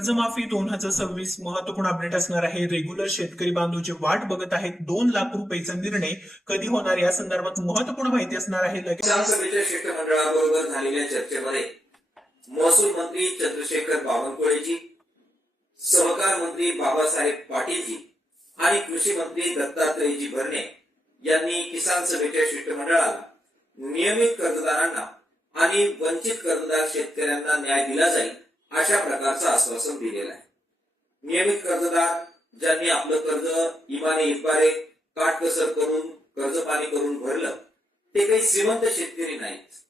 कर्जमाफी 2026 महत्वपूर्ण अपडेट असणार आहे. रेग्युलर शेतकरी बांधव जे वाट बघत आहेत 2 लाख रुपयेचा निर्णय कधी होणार या संदर्भात महत्वपूर्ण माहिती असणार आहे. विधानसभेच्या शिष्टमंडळाबरोबर झालेल्या चर्चेमध्ये महसूल मंत्री चंद्रशेखर बावनकुळेजी, सहकार मंत्री बाबासाहेब पाटीलजी आणि कृषी मंत्री दत्तात्रयजी भरणे यांनी किसान सभेच्या शिष्टमंडळाला नियमित कर्जदारांना आणि वंचित कर्जदार शेतकऱ्यांना न्याय दिला जाईल अशा प्रकारचं आश्वासन दिलेलं आहे. नियमित कर्जदार ज्यांनी आपलं कर्ज इमाने इतबारे काटकसर करून कर्ज पाणी करून भरलं ते काही श्रीमंत शेतकरी नाहीत.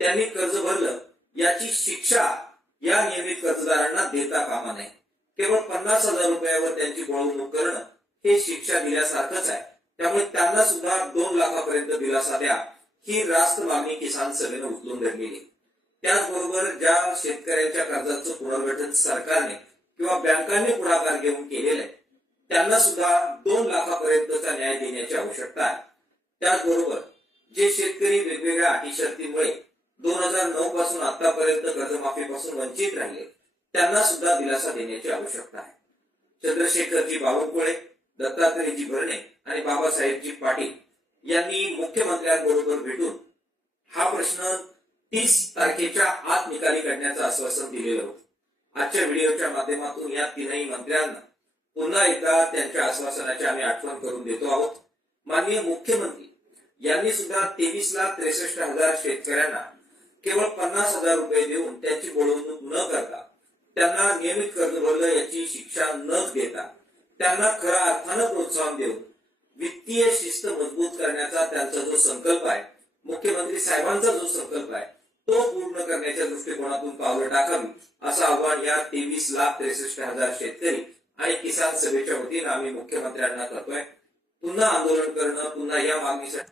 त्यांनी कर्ज भरलं याची शिक्षा या नियमित कर्जदारांना देता कामा नये. केवळ 50,000 रुपयावर त्यांची बळवणूक करणं हे शिक्षा दिल्यासारखंच आहे. त्यामुळे त्यांना सुद्धा 2 लाखापर्यंत दिलासा द्या ही रास्त मागणी किसान सभेनं उचलून धरलेली. त्याचबरोबर ज्या शेतकऱ्यांच्या कर्जाचं पुनर्गठन सरकारने किंवा बँकांनी पुढाकार घेऊन केलेलं आहे त्यांना सुद्धा 2 लाखापर्यंतचा न्याय देण्याची आवश्यकता आहे. त्याचबरोबर जे शेतकरी वेगवेगळ्या अटी शर्तींमुळे 2009 पासून आतापर्यंत कर्जमाफीपासून वंचित राहिले त्यांना सुद्धा दिलासा देण्याची आवश्यकता आहे. चंद्रशेखरजी बावनकुळे, दत्तात्रयजी भरणे आणि बाबासाहेबजी पाटील यांनी मुख्यमंत्र्यांबरोबर भेटून हा प्रश्न 30 तारखेच्या आत निकाली काढण्याचं आश्वासन दिलेलं होतं. आजच्या व्हिडिओच्या माध्यमातून या तीनही मंत्र्यांना पुन्हा एकदा त्यांच्या आश्वासनाची आम्ही आठवण करून देतो आहोत. माननीय मुख्यमंत्री यांनी सुद्धा 23,63,000 शेतकऱ्यांना केवळ 50,000 रुपये देऊन त्यांची बळवणूक न करता त्यांना नियमित कर्ज भरलं याची शिक्षा न देता त्यांना खऱ्या अर्थानं प्रोत्साहन देऊन वित्तीय शिस्त मजबूत करण्याचा त्यांचा जो संकल्प आहे, मुख्यमंत्री साहेबांचा जो संकल्प आहे तो पूर्ण करण्याच्या दृष्टिकोनातून पावलं टाकावी असं आव्हान या 23,63,000 शेतकरी आणि किसान सभेच्या वतीनं आम्ही मुख्यमंत्र्यांना करतोय. पुन्हा आंदोलन करणं, पुन्हा या मागणीसाठी.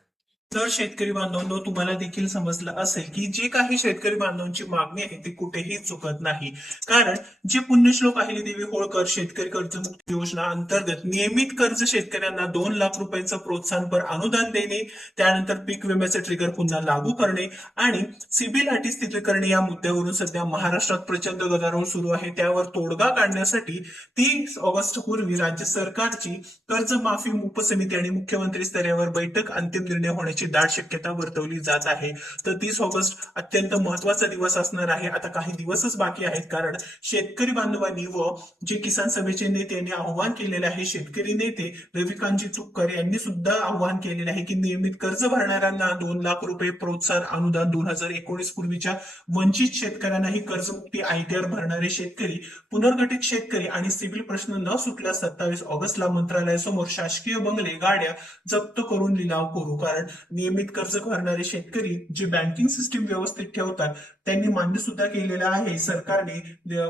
तर शेतकरी बांधवांनो, तुम्हाला देखील समजलं असेल की जे काही शेतकरी बांधवांची मागणी आहे ती कुठेही चुकत नाही. कारण जे पुण्यश्लोक अहिल्यादेवी होळकर शेतकरी कर्जमुक्ती योजना अंतर्गत नियमित कर्ज शेतकऱ्यांना 2 लाख रुपयांचं प्रोत्साहनपर अनुदान देणे, त्यानंतर पीक विम्याचे ट्रिगर पुन्हा लागू करणे आणि सिबिल अटी स्थिर करणे या मुद्द्यावरून सध्या महाराष्ट्रात प्रचंड गदारोळ सुरू आहे. त्यावर तोडगा काढण्यासाठी 30 ऑगस्ट पूर्वी राज्य सरकारची कर्जमाफी उपसमिती आणि मुख्यमंत्री स्तरावर बैठक अंतिम निर्णय होण्याची दाट शक्यता वर्तवली जात आहे. तर 30 ऑगस्ट अत्यंत महत्वाचा दिवस असणार आहे. आता काही दिवसच बाकी आहेत. कारण शेतकरी बांधवांनी व जे किसान सभेचे नेते यांनी आव्हान केलेले आहे, शेतकरी नेते रविकांतजी तुपकर यांनी सुद्धा आव्हान केलेले आहे की नियमित कर्ज भरणाऱ्यांना 2 लाख रुपये प्रोत्साहन अनुदान, 2019 पूर्वीच्या वंचित शेतकऱ्यांनाही कर्जमुक्ती, आयटीआर भरणारे शेतकरी, पुनर्गठित शेतकरी आणि सिव्हिल प्रश्न न सुटल्यास 27 ऑगस्टला मंत्रालयासमोर शासकीय बंगले, गाड्या जप्त करून लिलाव करू. कारण नियमित कर्ज भरणारे शेतकरी जे बँकिंग सिस्टीम व्यवस्थित ठेवतात त्यांनी मान्य सुद्धा केलेलं आहे. सरकारने,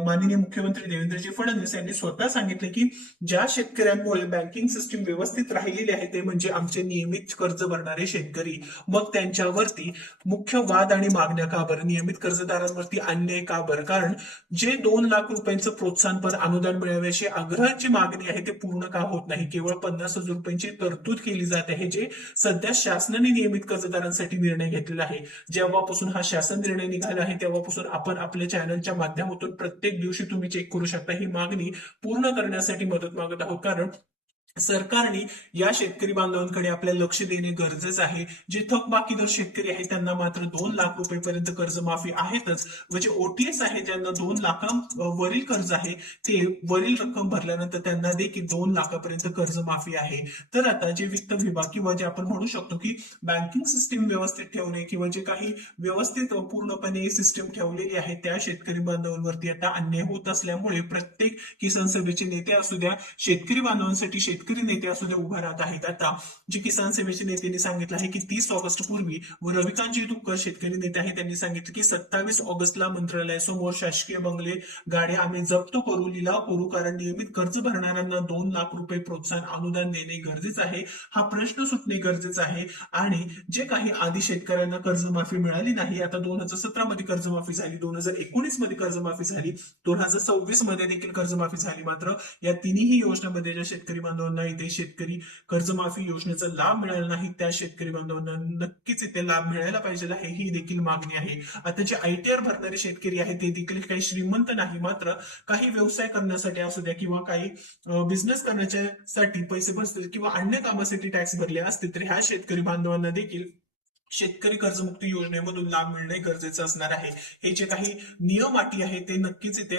माननीय मुख्यमंत्री देवेंद्रजी फडणवीस यांनी स्वतः सांगितले की ज्या शेतकऱ्यांमुळे बँकिंग सिस्टीम व्यवस्थित राहिलेली आहे ते म्हणजे आमचे नियमित कर्ज भरणारे शेतकरी. मग त्यांच्यावरती मुख्य वाद आणि मागण्या का बरं? नियमित कर्जदारांवरती अन्याय का बरं? कारण जे 2 लाख रुपयांचं प्रोत्साहनपर अनुदान मिळावे अशी आग्रहाची मागणी आहे ते पूर्ण का होत नाही? केवळ 50,000 रुपयांची तरतूद केली जाते आहे, जे सध्या शासनाने नियमित कर्जदारांसाठी निर्णय घेतलेला आहे. जेव्हापासून हा शासन निर्णय निघाला आहे तेव्हापासून आपण आपल्या चॅनलच्या माध्यमातून प्रत्येक दिवशी तुम्ही चेक करू शकता ही मागणी पूर्ण करण्यासाठी मदत मागत आहोत. कारण सरकारने या शेतकरी बांधवांकडे आपल्याला लक्ष देणे गरजेचं आहे. जे थकबाकीदार शेतकरी आहेत त्यांना मात्र 2 लाख रुपयेपर्यंत कर्जमाफी आहेतच, व जे ओटीएस आहे ज्यांना 2 लाखांवरील कर्ज आहे ते वरील रक्कम भरल्यानंतर त्यांना देखील 2 लाखापर्यंत कर्जमाफी आहे. तर आता जे वित्त विभाग किंवा जे आपण म्हणू शकतो की बँकिंग सिस्टीम व्यवस्थित ठेवणे किंवा जे काही व्यवस्थित पूर्णपणे सिस्टीम ठेवलेली आहे त्या शेतकरी बांधवांवरती आता अन्याय होत असल्यामुळे प्रत्येक किसान सभेचे नेते असू द्या, शेतकरी बांधवांसाठी शेतकरी नेते असू द्या उभा राहत आहेत. आता जे किसान सभेचे नेत्यांनी सांगितलं आहे की 30 ऑगस्ट पूर्वी व रविकांतजी तुपकर शेतकरी नेते आहेत त्यांनी सांगितलं की 27 ऑगस्टला मंत्रालयासमोर शासकीय बंगले, गाड्या आम्ही जप्त करू, लिलाव करू. कारण नियमित कर्ज भरणाऱ्यांना 2 लाख रुपये प्रोत्साहन अनुदान देणे गरजेचं आहे. हा प्रश्न सुटणे गरजेचं आहे. आणि जे काही आधी शेतकऱ्यांना कर्जमाफी मिळाली नाही, आता 2017 मध्ये कर्जमाफी झाली, 2019 मध्ये कर्जमाफी झाली, 2026 मध्ये देखील कर्जमाफी झाली. मात्र या तिन्ही योजनांमध्ये ज्या शेतकरी बांधवांना बांधवांना इथे शेतकरी कर्जमाफी योजनेचा लाभ मिळाला नाही त्या शेतकरी बांधवांना नक्कीच इथे लाभ मिळायला पाहिजे आहे, ही देखील मागणी आहे. आता जे आयटीआर भरणारे शेतकरी आहेत ते देखील काही श्रीमंत नाही, मात्र काही व्यवसाय करण्यासाठी असू द्या किंवा काही बिझनेस करण्यासाठी पैसे भरतील किंवा अन्य कामासाठी टॅक्स भरले असतील तर ह्या शेतकरी बांधवांना देखील शेतकरी कर्जमुक्ती योजनेमधून लाभ मिळणे गरजेचं असणार आहे. हे जे काही नियम अटी आहेत ते नक्कीच इथे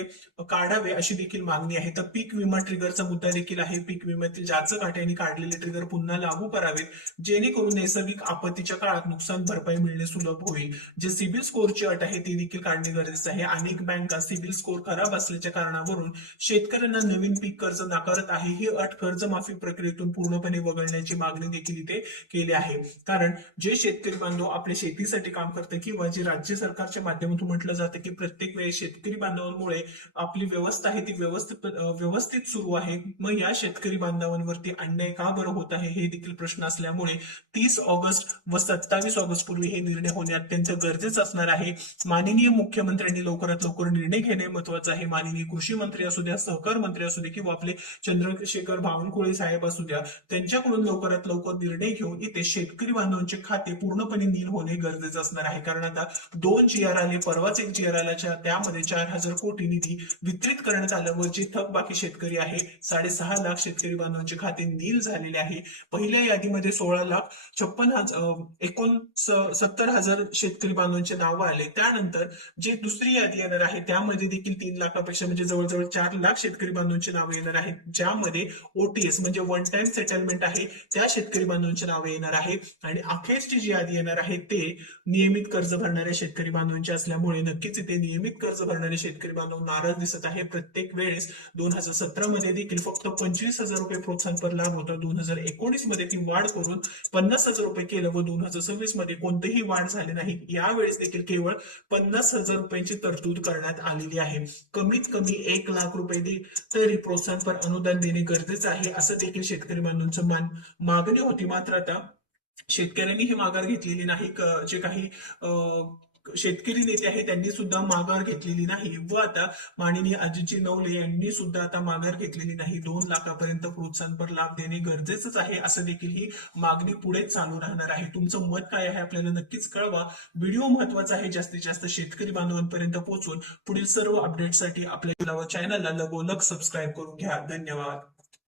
काढावे अशी देखील मागणी आहे. तर पीक विमा ट्रिगरचा मुद्दा देखील आहे. पीक विम्यातील जाचक काढलेले ट्रिगर पुन्हा लागू करावेत, जेणेकरून नैसर्गिक आपत्तीच्या काळात नुकसान भरपाई मिळणे सुलभ होईल. जे सिबिल स्कोअरची अट आहे ती देखील काढणे गरजेचं आहे. अनेक बँका सिबिल स्कोअर खराब असल्याच्या कारणावरून शेतकऱ्यांना नवीन पीक कर्ज नाकारत आहे. ही अट कर्जमाफी प्रक्रियेतून पूर्णपणे वगळण्याची मागणी देखील इथे केली आहे. कारण जे शेतकरी बांधव आपल्या शेतीसाठी काम करते किंवा जे राज्य सरकारच्या माध्यमातून म्हटलं जातं की प्रत्येक वेळी शेतकरी बांधवांमुळे आपली व्यवस्था आहे ती व्यवस्थित सुरू आहे, मग या शेतकरी बांधवांवरती अन्याय का बरं होत आहे हे देखील प्रश्न असल्यामुळे 30 ऑगस्ट व 27 ऑगस्ट पूर्वी हे निर्णय होणे अत्यंत गरजेचं असणार आहे. माननीय मुख्यमंत्र्यांनी लवकरात लवकर निर्णय घेणे महत्वाचं आहे. माननीय कृषी मंत्री असू द्या, सहकार मंत्री असू दे किंवा आपले चंद्रशेखर बावनकुळे साहेब असू द्या, त्यांच्याकडून लवकरात लवकर निर्णय घेऊन इथे शेतकरी बांधवांचे खाते पूर्णपणे नील होणे गरजेचं असणार आहे. कारण आता 2 GR आले, परवाच एक GR आल्याच्या त्यामध्ये 4000 कोटी निधी वितरित करण्यात आलं व जे थकबाकी शेतकरी आहे 6.5 लाख शेतकरी बांधवांचे खाते नील झालेले आहे. पहिल्या यादीमध्ये 16,56,69,70,000 शेतकरी बांधवांचे नावं आले. त्यानंतर जे दुसरी यादी येणार आहे त्यामध्ये देखील 3 लाखापेक्षा म्हणजे जवळजवळ 4 लाख शेतकरी बांधवांची नावे येणार आहेत, ज्यामध्ये OTS म्हणजे वन टाइम सेटलमेंट आहे त्या शेतकरी बांधवांची नावे येणार आहे. आणि अखेरची जी यादी येणार आहे ते नियमित कर्ज भरणाऱ्या शेतकरी बांधवांचे असल्यामुळे नक्कीच इथे नियमित कर्ज भरणारे शेतकरी बांधव नाराज दिसत आहे. प्रत्येक वेळेस 2017 मध्ये देखील फक्त 25,000 रुपये प्रोत्साहनपर लाभ होता. 2019 मध्ये ती वाढ करून 50,000 रुपये केलं व 2026 मध्ये कोणतीही वाढ झाली नाही. यावेळेस देखील केवळ 50,000 रुपयांची तरतूद करण्यात आलेली आहे. कमीत कमी 1 लाख रुपये तरी प्रोत्साहनपर अनुदान देणे गरजेचं आहे असं देखील शेतकरी बांधवांचं मागणी होती. मात्र आता शेतकऱ्यांनी ही माघार घेतलेली नाही. जे काही शेतकरी नेते आहेत त्यांनी सुद्धा माघार घेतलेली नाही व आता माननीय अजितजी नवले यांनी सुद्धा आता माघार घेतलेली नाही. 2 लाखापर्यंत प्रोत्साहनपर लाभ देणे गरजेचंच आहे असं देखील ही मागणी पुढे चालू राहणार आहे. तुमचं मत काय आहे आपल्याला नक्कीच कळवा. व्हिडिओ महत्वाचा आहे, जास्तीत जास्त शेतकरी बांधवांपर्यंत पोहोचून पुढील सर्व अपडेटसाठी आपल्या चॅनलला लगोलग सबस्क्राईब करून घ्या. धन्यवाद.